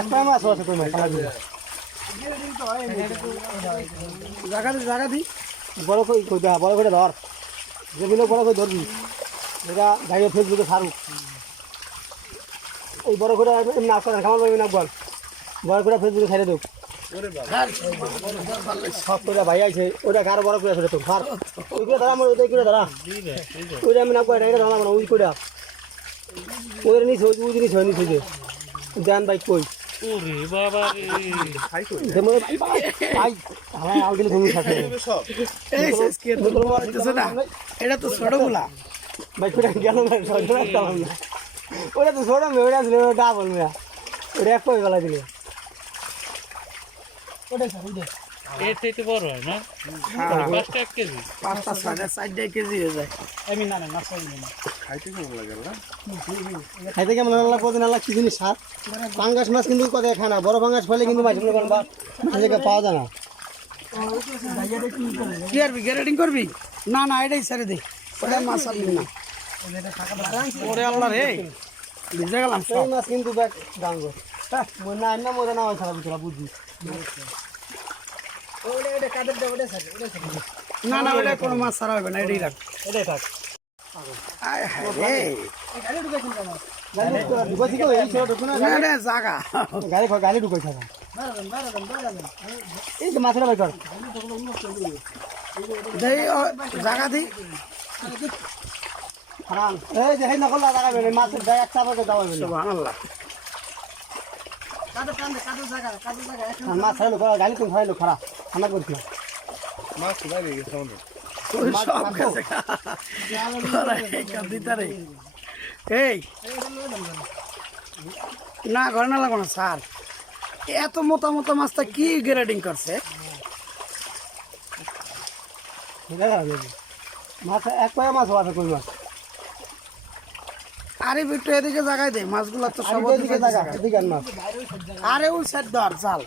একটা মাছ আছে তোমার জায়গা দি বড় করে ধর যেগুলো বড় করে ধরবি যেটা গাড়ি ফেসবুকে ছাড়ুক ওই বড় করে না করেন খামার পাবি না বল বড় করে ফেসবুকে ছেড়ে দেব সব করে ভাই আছে ওটা কারো বড় করে ছেড়ে দেব সার ওই করে ধরা আমার ওই করে ধরা ওইটা আমি না করে এটা ধরা মানে ওই করে ওই নিচ ওই জিনিস হয় নিচ হয়েছে দেন ভাই কই ওরে বাবা এটা তো ছোট গুলা ভাই গেল ওটা তো ছোট মেয়ে ওটা ছিল ডাবল মেয়া ওটা এক কই গলা দিলে এর থেকে বড় হয় না 5 কেজি 5.5 কেজি হয়ে যায় আমি না খাইতে কেমন লাগবে না লাগছে জিনিস সার পাঙ্গাস মাছ কিন্তু কোথায় খানা বড় পাঙ্গাস ফলে কিন্তু মাছ পাওয়া যায় না কি করবি গ্যারেডিং করবি না না এটাই ছেড়ে দে ওটা মাছ আনবি না ওরে আল্লাহ রে ভিজে গেলাম সেই মাছ কিন্তু ব্যাগ ডাঙ্গো না না মজা না হয় সারা ভিতরে বুঝবি না না ওটা কোনো মাছ ছাড়া হবে না এটাই রাখ এটাই থাক গাড়ি ঢুকাই থাকা এই তো মাছের ভাই কর জায়গা দিই এই যে নকল লাগাবে মাছের ব্যাগ একটা মাছ ছাড়ালো গাড়ি তুমি ছাড়ালো খারাপ ঠান্ডা করছি এই না ঘরে না লাগো না স্যার এত মোটা মোটা মাছটা কি গ্রেডিং করছে মাছ এক পায়ে মাছ আছে কই মাছ আরে বিট্টু এদিকে জায়গায় দে মাছগুলো তো সব এদিকে জায়গা এদিকে মাছ আরে ওই সাইড ধর চাল